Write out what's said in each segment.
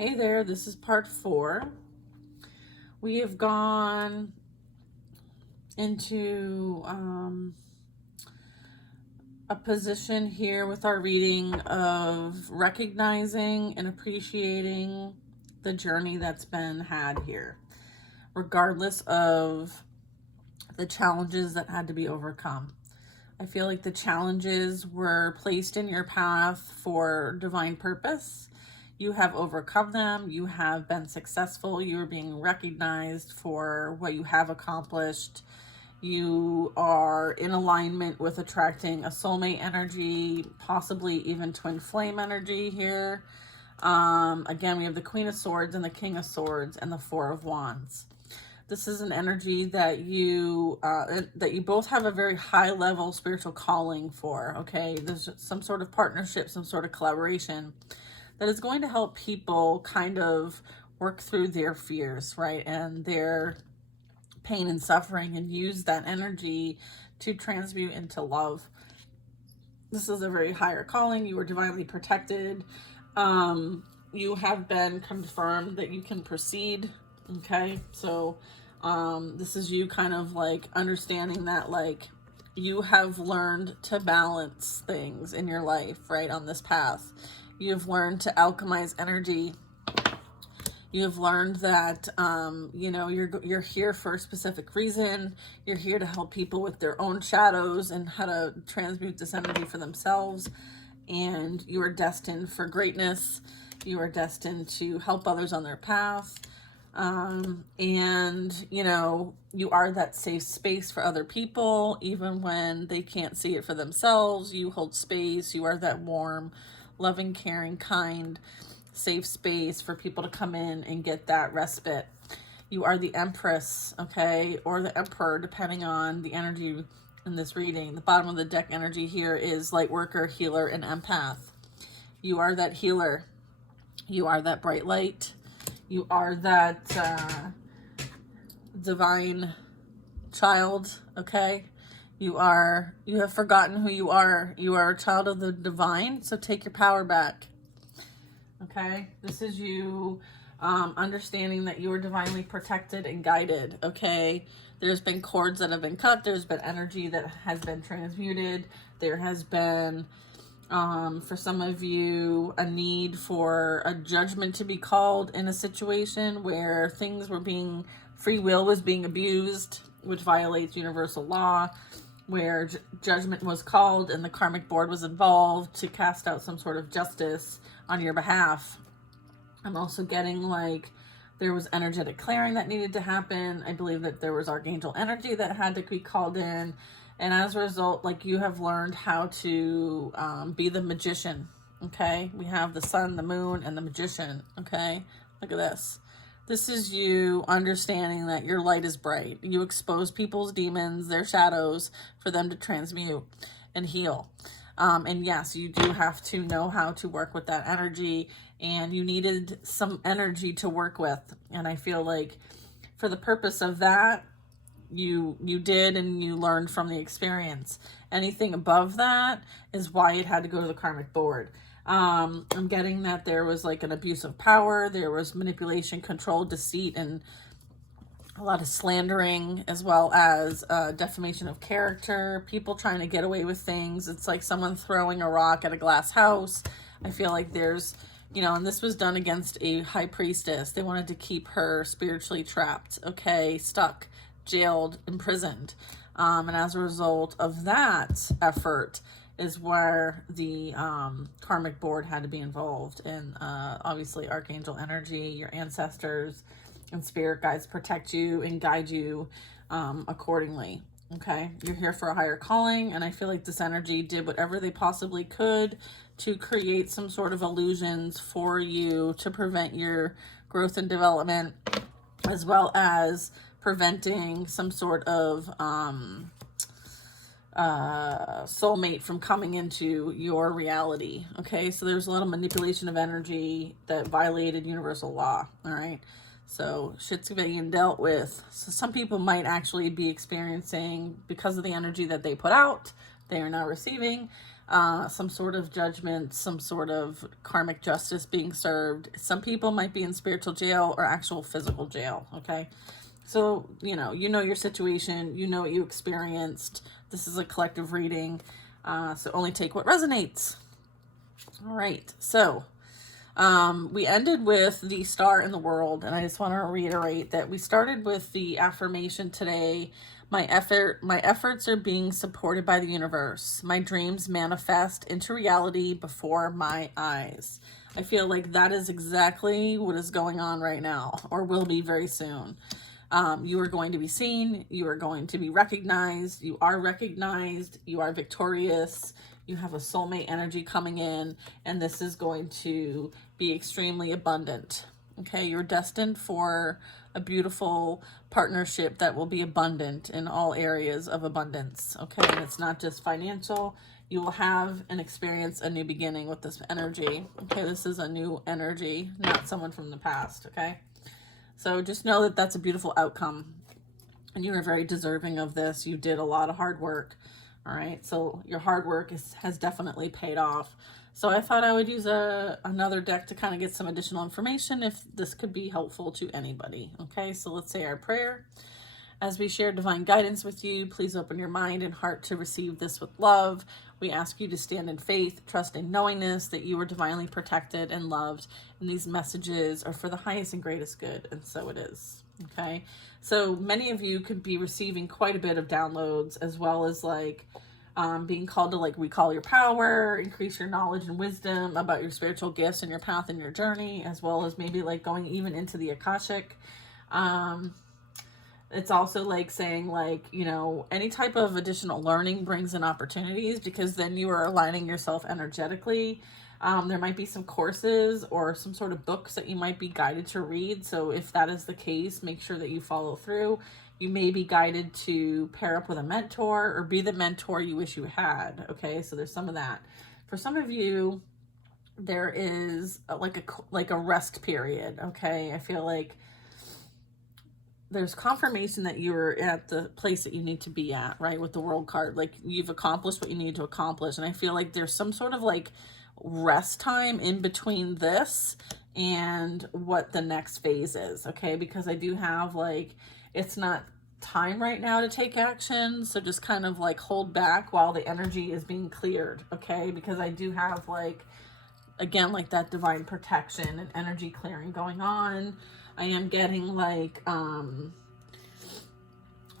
Hey there, this is part 4. We have gone into a position here with our reading of recognizing and appreciating the journey that's been had here, regardless of the challenges that had to be overcome. I feel like the challenges were placed in your path for divine purpose. You have overcome them. You have been successful. You are being recognized for what you have accomplished. You are in alignment with attracting a soulmate energy, possibly even twin flame energy here. Again, we have the Queen of Swords and the King of Swords and the Four of Wands. This is an energy that you both have a very high level spiritual calling for. Okay, there's some sort of partnership, some sort of collaboration that is going to help people kind of work through their fears, right, and their pain and suffering, and use that energy to transmute into love. This is a very higher calling. You are divinely protected. You have been confirmed that you can proceed. Okay, so this is you kind of like understanding that like you have learned to balance things in your life, right, on this path. You have learned to alchemize energy. You have learned that you're here for a specific reason. You're here to help people with their own shadows and how to transmute this energy for themselves. And you are destined for greatness. You are destined to help others on their path. And you are that safe space for other people, even when they can't see it for themselves. You hold space. You are that warm, loving, caring, kind, safe space for people to come in and get that respite. You are the Empress, okay, or the Emperor, depending on the energy in this reading. The bottom of the deck energy here is light worker, healer, and empath. You are that healer. You are that bright light. You are that divine child, okay? You have forgotten who you are. You are a child of the divine, so take your power back, okay? This is you understanding that you are divinely protected and guided, okay? There's been cords that have been cut. There's been energy that has been transmuted. There has been, for some of you, a need for a judgment to be called in a situation where free will was being abused, which violates universal law, where judgment was called and the karmic board was involved to cast out some sort of justice on your behalf. I'm also getting like there was energetic clearing that needed to happen. I believe that there was archangel energy that had to be called in. And as a result, like you have learned how to be the magician, okay? We have the sun, the moon, and the magician, okay? Look at this. This is you understanding that your light is bright. You expose people's demons, their shadows, for them to transmute and heal. And yes, you do have to know how to work with that energy, and you needed some energy to work with. And I feel like for the purpose of that, you did, and you learned from the experience. Anything above that is why it had to go to the karmic board. I'm getting that there was like an abuse of power. There was manipulation, control, deceit, and a lot of slandering, as well as defamation of character, people trying to get away with things. It's like someone throwing a rock at a glass house. I feel like there's, and this was done against a high priestess. They wanted to keep her spiritually trapped, okay, stuck, jailed, imprisoned. And as a result of that effort is where the karmic board had to be involved. And obviously archangel energy, your ancestors and spirit guides protect you and guide you accordingly. Okay, you're here for a higher calling, and I feel like this energy did whatever they possibly could to create some sort of illusions for you to prevent your growth and development, as well as preventing some sort of soulmate from coming into your reality. Okay, so there's a lot of manipulation of energy that violated universal law. All right, so shit's being dealt with. So some people might actually be experiencing, because of the energy that they put out, they are now receiving some sort of judgment, some sort of karmic justice being served. Some people might be in spiritual jail or actual physical jail, okay? So, you know your situation, you know what you experienced. This is a collective reading, so only take what resonates. All right, so we ended with the star in the world, and I just want to reiterate that we started with the affirmation today. My efforts are being supported by the universe. My dreams manifest into reality before my eyes. I feel like that is exactly what is going on right now, or will be very soon. You are going to be seen. You are going to be recognized. You are recognized. You are victorious. You have a soulmate energy coming in, and this is going to be extremely abundant. Okay, you're destined for a beautiful partnership that will be abundant in all areas of abundance. Okay, and it's not just financial. You will have and experience a new beginning with this energy. Okay, this is a new energy, not someone from the past. Okay, so just know that that's a beautiful outcome, and you are very deserving of this. You did a lot of hard work. All right, so your hard work has definitely paid off. So I thought I would use another deck to kind of get some additional information if this could be helpful to anybody. Okay, so let's say our prayer. As we share divine guidance with you, please open your mind and heart to receive this with love. We ask you to stand in faith, trusting knowingness that you are divinely protected and loved, and these messages are for the highest and greatest good, and so it is. Okay, so many of you could be receiving quite a bit of downloads, as well as being called to recall your power, increase your knowledge and wisdom about your spiritual gifts and your path and your journey, as well as maybe going even into the Akashic. It's also saying any type of additional learning brings in opportunities, because then you are aligning yourself energetically. There might be some courses or some sort of books that you might be guided to read. So if that is the case, make sure that you follow through. You may be guided to pair up with a mentor or be the mentor you wish you had. Okay, so there's some of that. For some of you, there is a rest period. Okay, I feel like there's confirmation that you're at the place that you need to be at, right? With the world card, you've accomplished what you need to accomplish. And I feel like there's some sort of rest time in between this and what the next phase is. Okay, because I do have it's not time right now to take action, so just kind of hold back while the energy is being cleared. Okay, because I do have again that divine protection and energy clearing going on. I am getting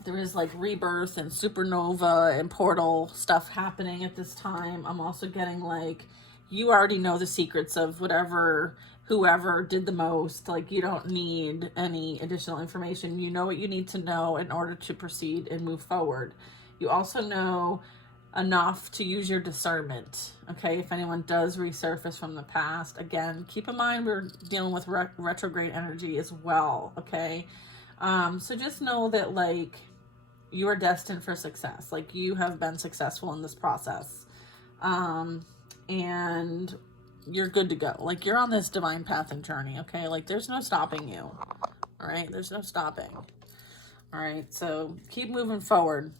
there is rebirth and supernova and portal stuff happening at this time. I'm also getting you already know the secrets of whoever did the most. You don't need any additional information. You know what you need to know in order to proceed and move forward. You also know enough to use your discernment. Okay, if anyone does resurface from the past, again, keep in mind we're dealing with retrograde energy as well. Okay, so just know that you are destined for success. You have been successful in this process, and you're good to go. You're on this divine path and journey. Okay, there's no stopping you. All right, there's no stopping. All right, so keep moving forward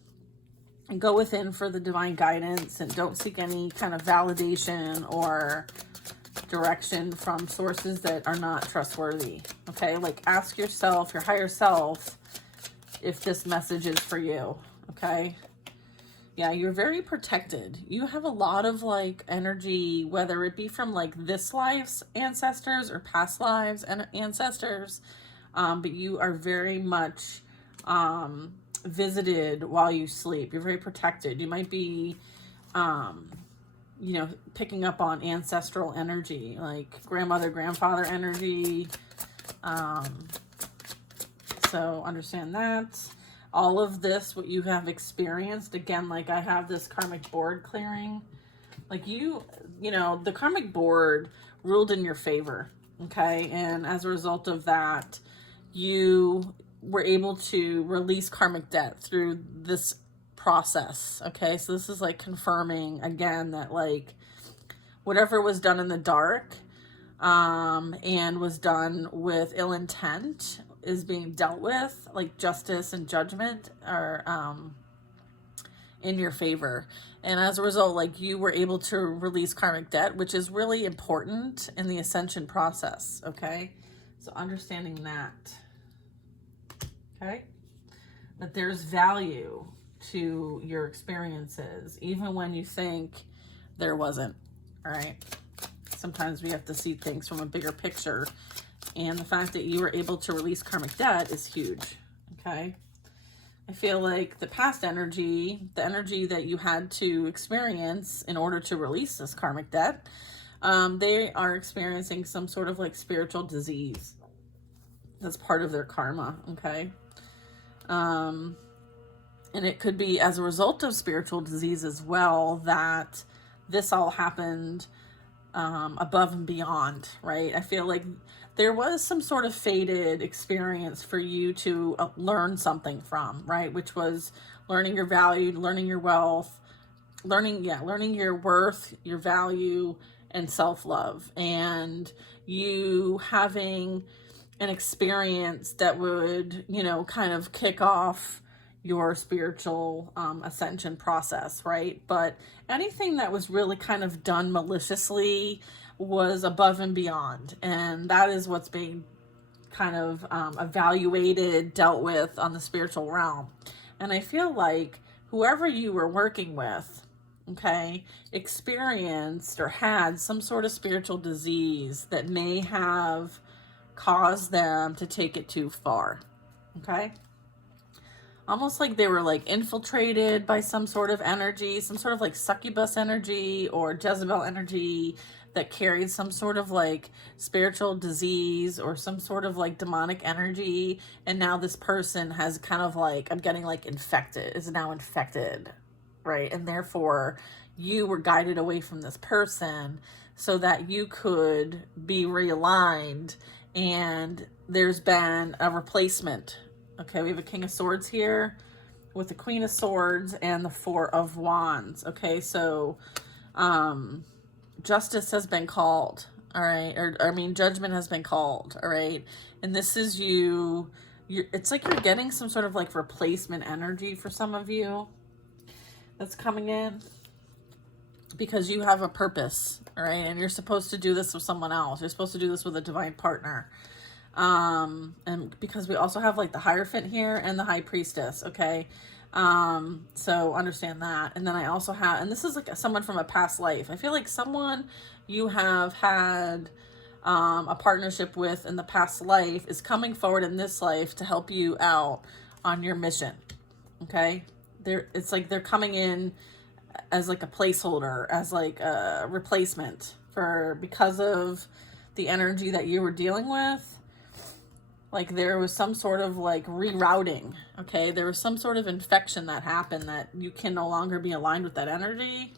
and go within for the divine guidance, and don't seek any kind of validation or direction from sources that are not trustworthy. Okay, ask yourself, your higher self, if this message is for you. Okay, yeah, you're very protected. You have a lot of energy, whether it be from this life's ancestors or past lives and ancestors, but you are very much visited while you sleep. You're very protected. You might be picking up on ancestral energy, grandmother, grandfather energy. So understand that all of this, what you have experienced, again, I have this karmic board clearing, the karmic board ruled in your favor. Okay, and as a result of that, you were able to release karmic debt through this process. Okay, so this is confirming again that whatever was done in the dark and was done with ill intent is being dealt with, justice and judgment are in your favor. And as a result, like, you were able to release karmic debt, which is really important in the ascension process, okay? So understanding that, okay? That there's value to your experiences, even when you think there wasn't, all right? Sometimes we have to see things from a bigger picture. And the fact that you were able to release karmic debt is huge, okay? I feel like the past energy, the energy that you had to experience in order to release this karmic debt, they are experiencing some sort of like spiritual disease. That's part of their karma, okay? And it could be as a result of spiritual disease as well that this all happened above and beyond, right? I feel like there was some sort of fated experience for you to learn something from, right? Which was learning your value, learning your wealth, learning your worth, your value, and self-love. And you having an experience that would, you know, kind of kick off your spiritual ascension process, right? But anything that was really kind of done maliciously was above and beyond. And that is what's being kind of evaluated, dealt with on the spiritual realm. And I feel like whoever you were working with, okay, experienced or had some sort of spiritual disease that may have caused them to take it too far, okay? Almost like they were like infiltrated by some sort of energy, some sort of like succubus energy or Jezebel energy that carried some sort of like spiritual disease or some sort of like demonic energy. And now this person has kind of like, I'm getting like infected, is now infected, right? And therefore you were guided away from this person so that you could be realigned. And there's been a replacement. Okay, we have a King of Swords here with the Queen of Swords and the Four of Wands. Okay, so justice has been called, all right? Judgment has been called, all right? And this is it's like you're getting some sort of like replacement energy for some of you that's coming in because you have a purpose, all right? And you're supposed to do this with someone else. You're supposed to do this with a divine partner. And because we also have like the Hierophant here and the High Priestess, okay? So understand that. And then I also have, and this is like someone from a past life. I feel like someone you have had a partnership with in the past life is coming forward in this life to help you out on your mission, okay? It's like they're coming in as like a placeholder, as like a replacement because of the energy that you were dealing with. Like there was some sort of like rerouting, okay? There was some sort of infection that happened that you can no longer be aligned with that energy.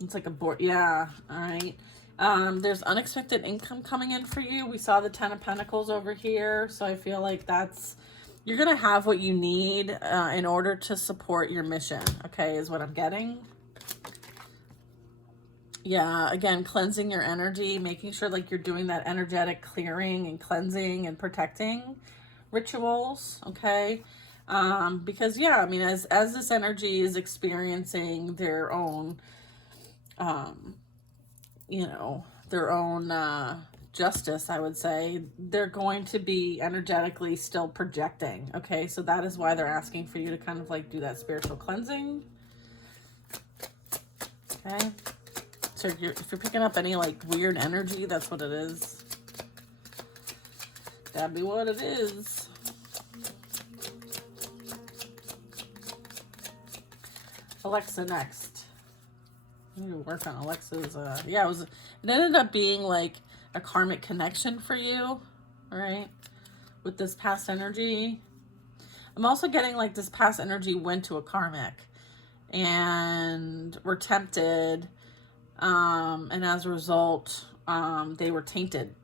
It's like a board, yeah, all right. There's unexpected income coming in for you. We saw the 10 of Pentacles over here. So I feel like you're going to have what you need in order to support your mission, okay, is what I'm getting. Yeah, again, cleansing your energy, making sure like you're doing that energetic clearing and cleansing and protecting rituals, okay? Because yeah, I mean, as this energy is experiencing their own, their own justice, I would say, they're going to be energetically still projecting, okay? So that is why they're asking for you to kind of like do that spiritual cleansing, okay? So if you're picking up any like weird energy, that's what it is. That'd be what it is. Alexa next. I need to work on Alexa's, it ended up being like a karmic connection for you, all right, with this past energy. I'm also getting like this past energy went to a karmic and were tempted. And as a result, they were tainted.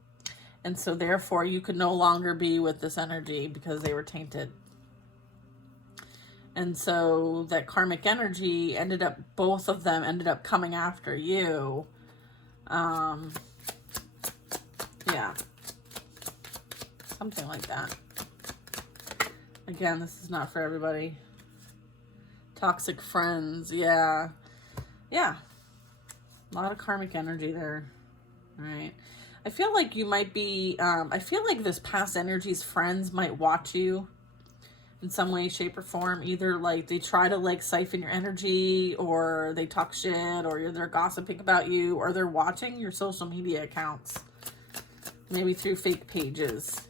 And so therefore you could no longer be with this energy because they were tainted. And so that karmic energy both of them ended up coming after you. Yeah. Something like that. Again, this is not for everybody. Toxic friends. Yeah. Yeah. A lot of karmic energy there. All right. I feel like you might be, I feel like this past energy's friends might watch you in some way, shape, or form. Either like they try to like siphon your energy, or they talk shit, or they're gossiping about you, or they're watching your social media accounts. Maybe through fake pages.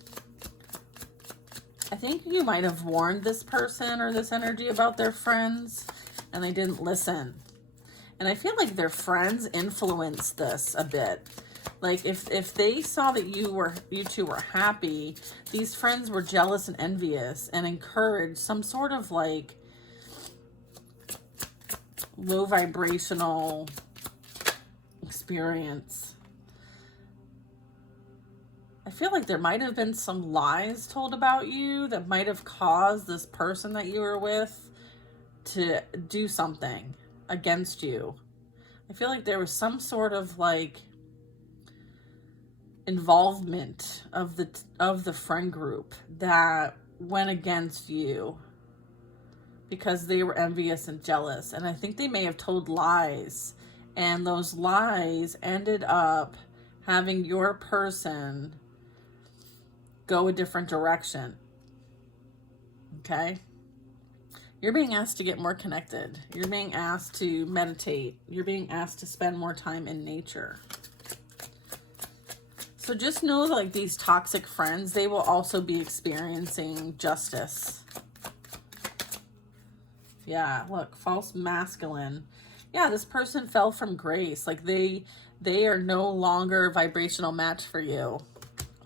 I think you might have warned this person or this energy about their friends, and they didn't listen. And I feel like their friends influenced this a bit. Like if they saw that you two were happy, these friends were jealous and envious and encouraged some sort of like low vibrational experience. I feel like there might have been some lies told about you that might have caused this person that you were with to do something against you. I feel like there was some sort of like involvement of the friend group that went against you because they were envious and jealous. And I think they may have told lies, and those lies ended up having your person go a different direction. Okay? You're being asked to get more connected. You're being asked to meditate. You're being asked to spend more time in nature. So just know that like these toxic friends, they will also be experiencing justice. Yeah, look, false masculine. Yeah, this person fell from grace. Like they are no longer a vibrational match for you.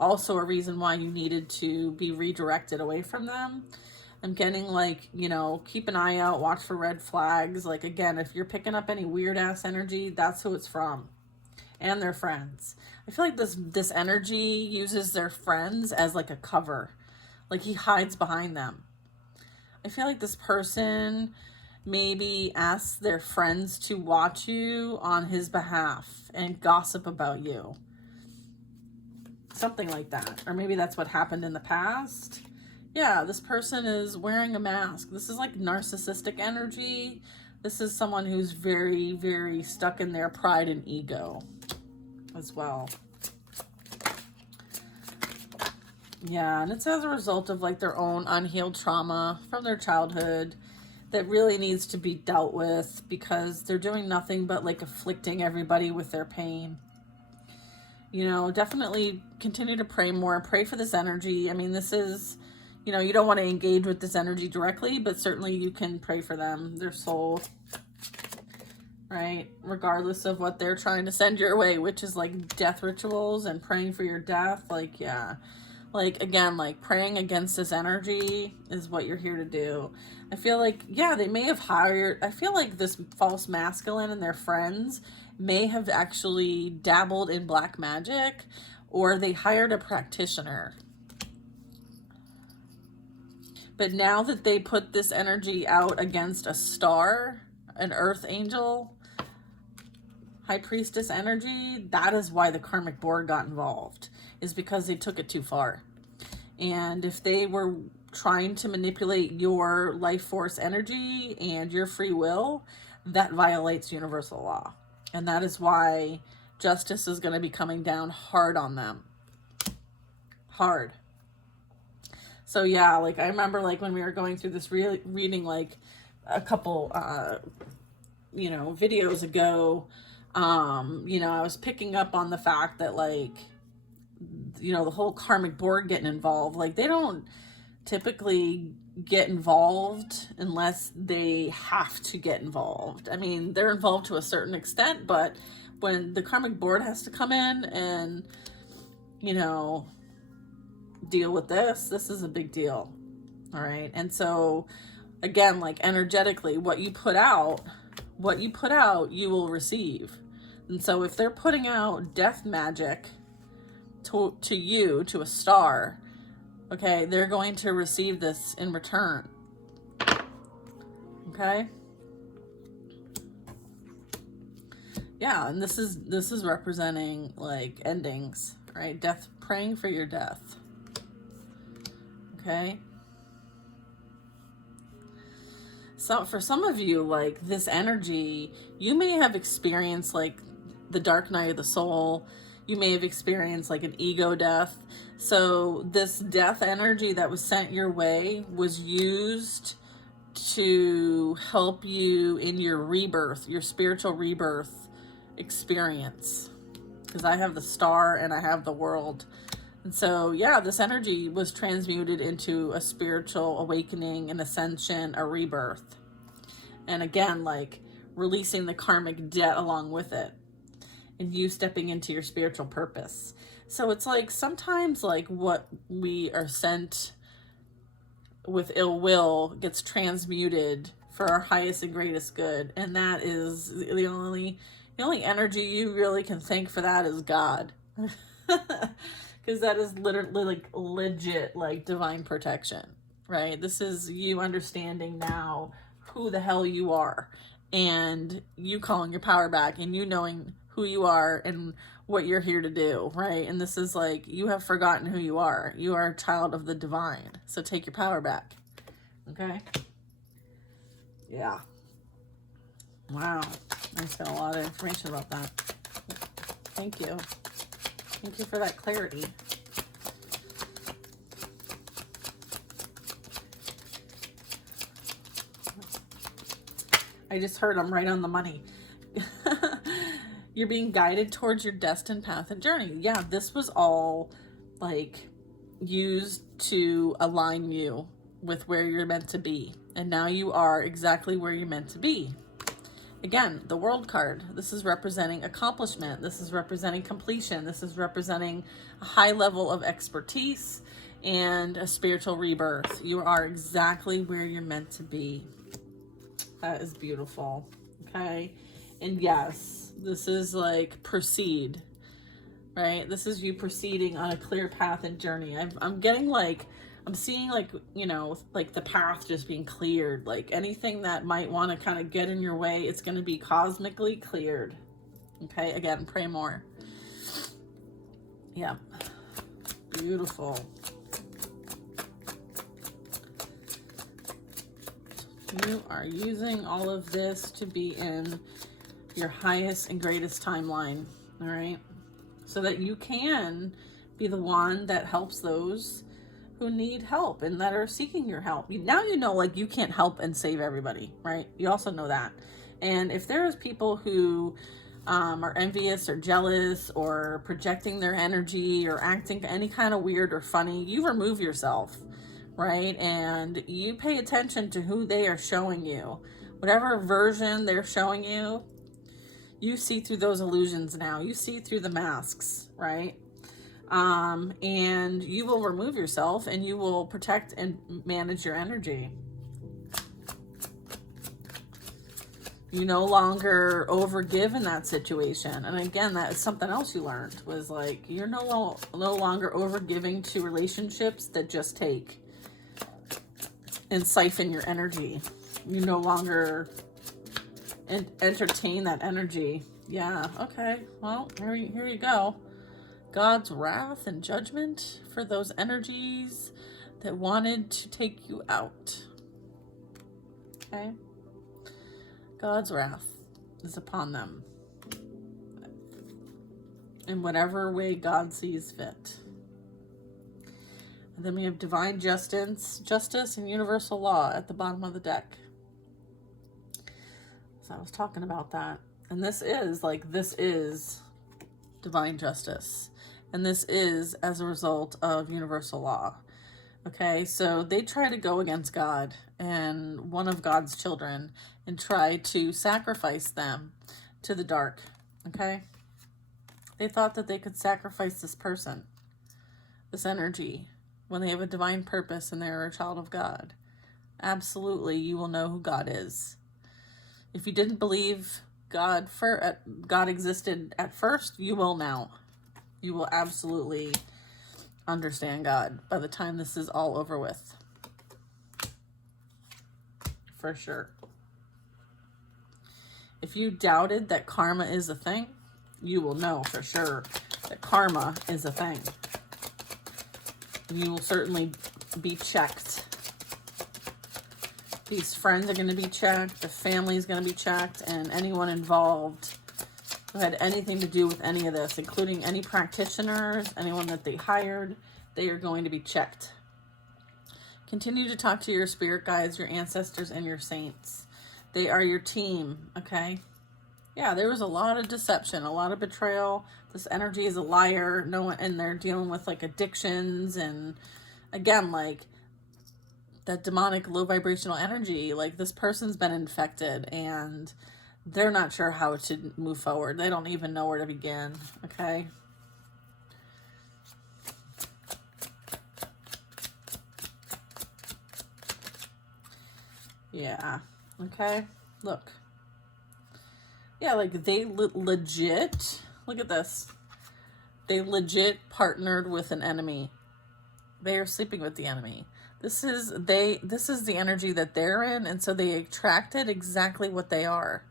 Also a reason why you needed to be redirected away from them. I'm getting like, you know, keep an eye out, watch for red flags. Like again, if you're picking up any weird ass energy, that's who it's from. And their friends. I feel like this energy uses their friends as like a cover. Like he hides behind them. I feel like this person maybe asks their friends to watch you on his behalf and gossip about you. Something like that. Or maybe that's what happened in the past. Yeah, this person is wearing a mask. This is like narcissistic energy. This is someone who's very, very stuck in their pride and ego as well. Yeah, and it's as a result of like their own unhealed trauma from their childhood that really needs to be dealt with, because they're doing nothing but like afflicting everybody with their pain. You know, definitely continue to pray more. Pray for this energy. I mean, this is, you know, you don't want to engage with this energy directly, but certainly you can pray for them, their soul. Right? Regardless of what they're trying to send your way, which is like death rituals and praying for your death. Like, yeah. Like, again, like praying against this energy is what you're here to do. I feel like, yeah, they may have hired, I feel like this false masculine and their friends may have actually dabbled in black magic, or they hired a practitioner. But now that they put this energy out against a star, an earth angel, high priestess energy, that is why the karmic board got involved, is because they took it too far. And if they were trying to manipulate your life force energy and your free will, that violates universal law. And that is why justice is going to be coming down hard on them. Hard. So yeah, like I remember like when we were going through this reading like a couple, you know, videos ago, you know, I was picking up on the fact that like, you know, the whole karmic board getting involved, like they don't typically get involved unless they have to get involved. I mean, they're involved to a certain extent, but when the karmic board has to come in and, you know, deal with this is a big deal. All right. And so again, like energetically, what you put out, you will receive. And so if they're putting out death magic to you, to a star, okay, they're going to receive this in return. Okay? Yeah, and this is representing like endings, right? Death, praying for your death. Okay? So for some of you, like this energy, you may have experienced like the dark night of the soul. You may have experienced like an ego death. So this death energy that was sent your way was used to help you in your rebirth, your spiritual rebirth experience. Because I have the star and I have the world. And so, yeah, this energy was transmuted into a spiritual awakening, an ascension, a rebirth. And again, like releasing the karmic debt along with it. And you stepping into your spiritual purpose. So it's like sometimes like what we are sent with ill will gets transmuted for our highest and greatest good. And that is the only energy you really can thank for that is God. Because that is literally like legit like divine protection, right? This is you understanding now who the hell you are and you calling your power back and you knowing who you are and what you're here to do, right? And this is like, you have forgotten who you are. You are a child of the divine. So take your power back. Okay? Yeah. Wow. I just got a lot of information about that. Thank you. Thank you for that clarity. I just heard I'm right on the money. You're being guided towards your destined path and journey. Yeah, this was all like used to align you with where you're meant to be. And now you are exactly where you're meant to be. Again, the world card. This is representing accomplishment. This is representing completion. This is representing a high level of expertise and a spiritual rebirth. You are exactly where you're meant to be. That is beautiful. Okay. And yes, this is like proceed, right? This is you proceeding on a clear path and journey. I'm getting like, I'm seeing like, you know, like the path just being cleared. Like anything that might want to kind of get in your way, it's going to be cosmically cleared. Okay. Again, pray more. Yeah. Beautiful. You are using all of this to be in your highest and greatest timeline, all right? So that you can be the one that helps those who need help and that are seeking your help. Now you know, like, you can't help and save everybody, right? You also know that. And if there's people who are envious or jealous or projecting their energy or acting any kind of weird or funny, you remove yourself, right? And you pay attention to who they are showing you. Whatever version they're showing you, you see through those illusions now. You see through the masks, right? And you will remove yourself and you will protect and manage your energy. You no longer overgive in that situation. And again, that is something else you learned, was like, you're no longer overgiving to relationships that just take and siphon your energy. You no longer entertain that energy. Yeah, okay. Well, here you go. God's wrath and judgment for those energies that wanted to take you out. Okay? God's wrath is upon them in whatever way God sees fit. And then we have divine justice and universal law at the bottom of the deck. So I was talking about that. And this is divine justice. And this is as a result of universal law. Okay, so they try to go against God and one of God's children and try to sacrifice them to the dark. Okay, they thought that they could sacrifice this person, this energy, when they have a divine purpose and they're a child of God. Absolutely, you will know who God is. If you didn't believe God existed at first, you will now. You will absolutely understand God by the time this is all over with. For sure. If you doubted that karma is a thing, you will know for sure that karma is a thing. You will certainly be checked These friends are going to be checked. The family is going to be checked. And anyone involved who had anything to do with any of this, including any practitioners, anyone that they hired, they are going to be checked. Continue to talk to your spirit guides, your ancestors, and your saints. They are your team, okay? Yeah, there was a lot of deception, a lot of betrayal. This energy is a liar. No one, and they're dealing with like addictions and again, like that demonic low vibrational energy. Like this person's been infected and they're not sure how to move forward. They don't even know where to begin, okay? Yeah, okay, look. Yeah, like they legit, look at this. They legit partnered with an enemy. They are sleeping with the enemy. This is the energy that they're in, and so they attracted exactly what they are.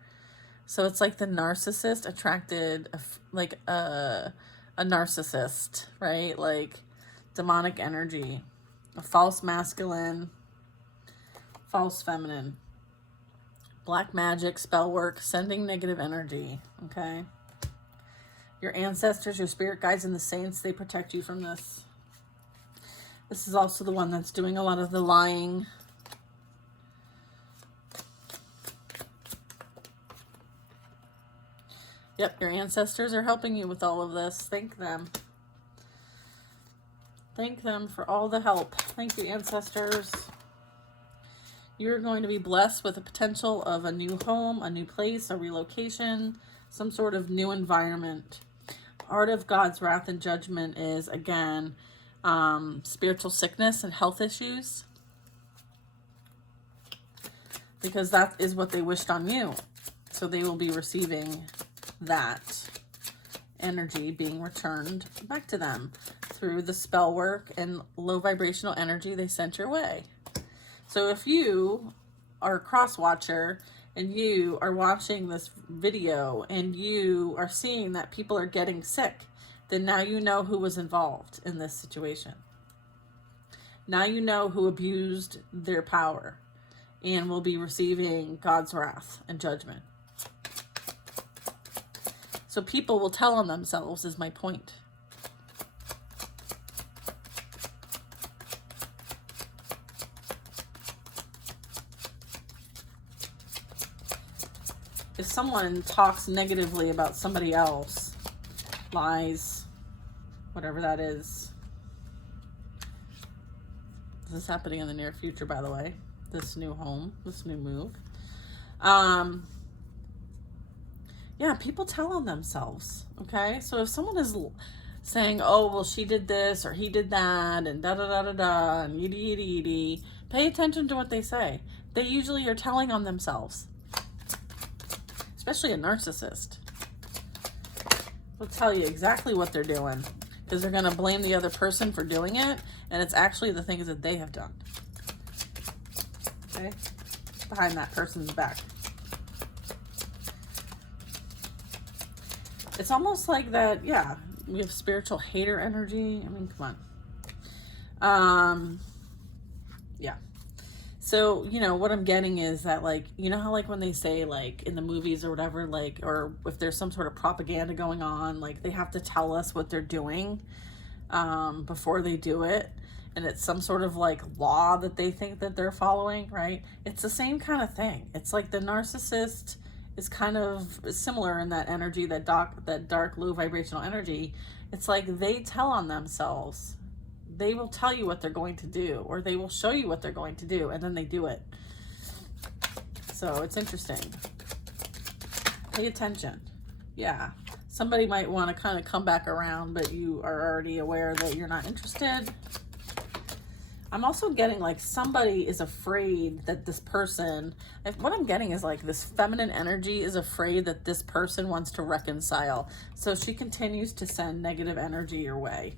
So it's like the narcissist attracted a narcissist, right? Like demonic energy, a false masculine, false feminine, black magic, spell work, sending negative energy, okay? Your ancestors, your spirit guides, and the saints, they protect you from this. This is also the one that's doing a lot of the lying. Yep, your ancestors are helping you with all of this. Thank them. Thank them for all the help. Thank you, ancestors. You're going to be blessed with the potential of a new home, a new place, a relocation, some sort of new environment. Art of God's wrath and judgment is, again, spiritual sickness and health issues. Because that is what they wished on you. So they will be receiving that energy being returned back to them through the spell work and low vibrational energy they sent your way. So if you are a cross watcher and you are watching this video and you are seeing that people are getting sick, then now you know who was involved in this situation. Now you know who abused their power and will be receiving God's wrath and judgment. So people will tell on themselves, is my point. If someone talks negatively about somebody else, lies, whatever that is. This is happening in the near future, by the way. This new home, this new move. Yeah, people tell on themselves, okay? So if someone is saying, oh, well, she did this or he did that and da-da-da-da-da and yiddy-yiddy-yiddy, pay attention to what they say. They usually are telling on themselves, especially a narcissist. They'll tell you exactly what they're doing because they're going to blame the other person for doing it, and it's actually the things that they have done, okay? Behind that person's back. It's almost like that, yeah, we have spiritual hater energy. I mean, come on. Yeah. So, you know, what I'm getting is that, like, you know how, like, when they say, like, in the movies or whatever, like, or if there's some sort of propaganda going on, like, they have to tell us what they're doing before they do it. And it's some sort of, like, law that they think that they're following, right? It's the same kind of thing. It's like the narcissist is kind of similar in that energy, that dark, low vibrational energy. It's like they tell on themselves. They will tell you what they're going to do, or they will show you what they're going to do, and then they do it. So it's interesting. Pay attention. Yeah. Somebody might want to kind of come back around, but you are already aware that you're not interested. I'm also getting like somebody is afraid that this person, what I'm getting is like this feminine energy is afraid that this person wants to reconcile. So she continues to send negative energy your way.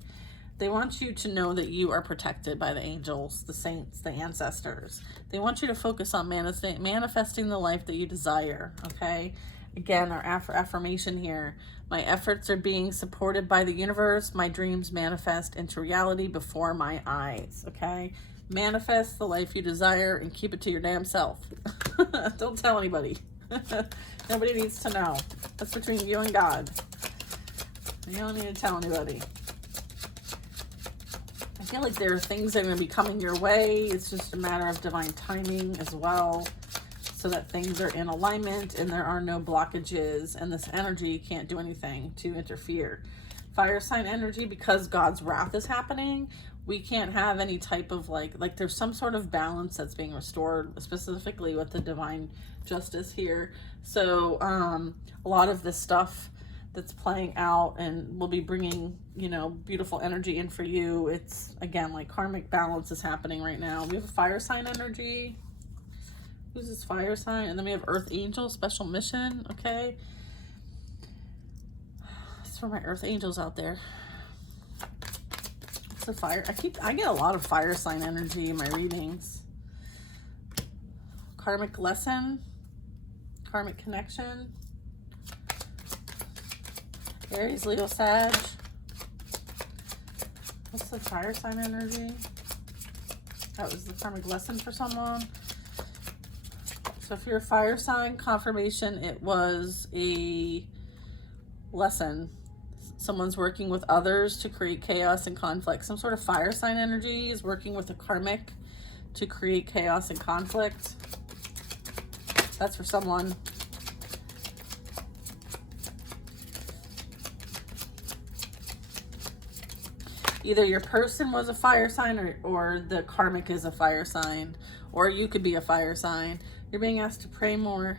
They want you to know that you are protected by the angels, the saints, the ancestors. They want you to focus on manifesting the life that you desire, okay? Again, our affirmation here. My efforts are being supported by the universe. My dreams manifest into reality before my eyes, okay? Manifest the life you desire and keep it to your damn self. Don't tell anybody. Nobody needs to know. That's between you and God. You don't need to tell anybody. I feel like there are things that are going to be coming your way. It's just a matter of divine timing as well, so that things are in alignment and there are no blockages, and this energy can't do anything to interfere. Fire sign energy, because God's wrath is happening, we can't have any type of like there's some sort of balance that's being restored, specifically with the divine justice here. So a lot of this stuff that's playing out and will be bringing, you know, beautiful energy in for you. It's, again, like karmic balance is happening right now. We have a fire sign energy. Who's this fire sign? And then we have Earth Angel, special mission. Okay. It's for my Earth Angels out there. It's a fire. I get a lot of fire sign energy in my readings. Karmic lesson. Karmic connection. Aries, Leo, Sag. What's the fire sign energy? That was the karmic lesson for someone. So if you're a fire sign, confirmation, it was a lesson. Someone's working with others to create chaos and conflict. Some sort of fire sign energy is working with a karmic to create chaos and conflict. That's for someone. Either your person was a fire sign or the karmic is a fire sign, or you could be a fire sign. You're being asked to pray more.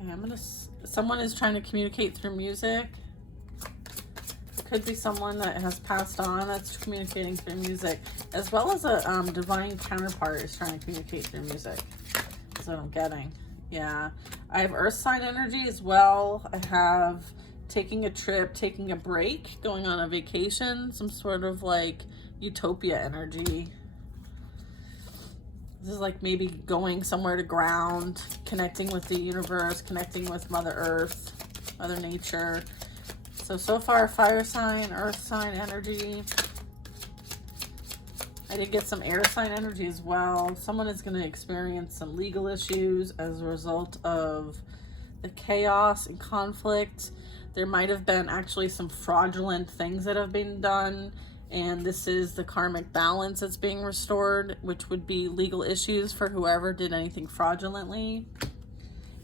Okay, someone is trying to communicate through music. It could be someone that has passed on that's communicating through music, as well as a divine counterpart is trying to communicate through music. That's what I'm getting. Yeah, I have earth sign energy as well. I have taking a trip, taking a break, going on a vacation, some sort of like utopia energy. This is like maybe going somewhere to ground, connecting with the universe, connecting with Mother Earth, Mother Nature. So far, fire sign, earth sign energy. I did get some air sign energy as well. Someone is going to experience some legal issues as a result of the chaos and conflict. There might have been actually some fraudulent things that have been done, and this is the karmic balance that's being restored, which would be legal issues for whoever did anything fraudulently.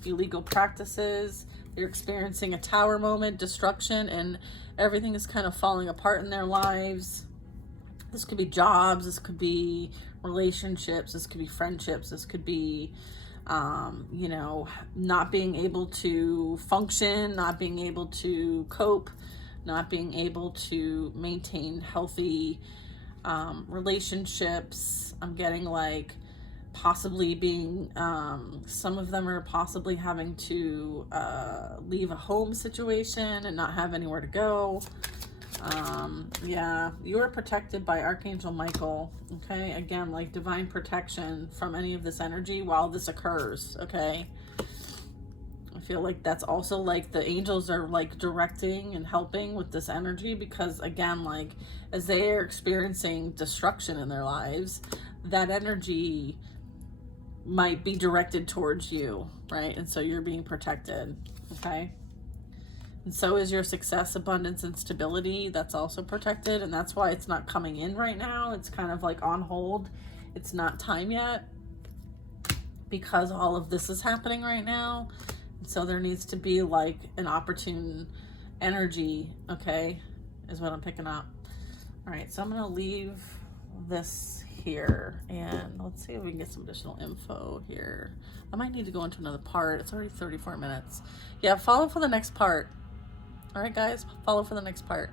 Illegal practices. They're experiencing a tower moment, destruction, and everything is kind of falling apart in their lives. This could be jobs, this could be relationships, this could be friendships, this could be, you know, not being able to function, not being able to cope, not being able to maintain healthy relationships. I'm getting like possibly being, some of them are possibly having to leave a home situation and not have anywhere to go. Yeah, you are protected by Archangel Michael. Okay, again, like divine protection from any of this energy while this occurs. Okay, I feel like that's also like the angels are like directing and helping with this energy, because again, like as they are experiencing destruction in their lives, that energy might be directed towards you, right? And so you're being protected. Okay. And so is your success, abundance, and stability. That's also protected. And that's why it's not coming in right now. It's kind of like on hold. It's not time yet, because all of this is happening right now. And so there needs to be like an opportune energy, okay, is what I'm picking up. All right, so I'm going to leave this here. And let's see if we can get some additional info here. I might need to go into another part. It's already 34 minutes. Yeah, follow for the next part. All right, guys, follow for the next part.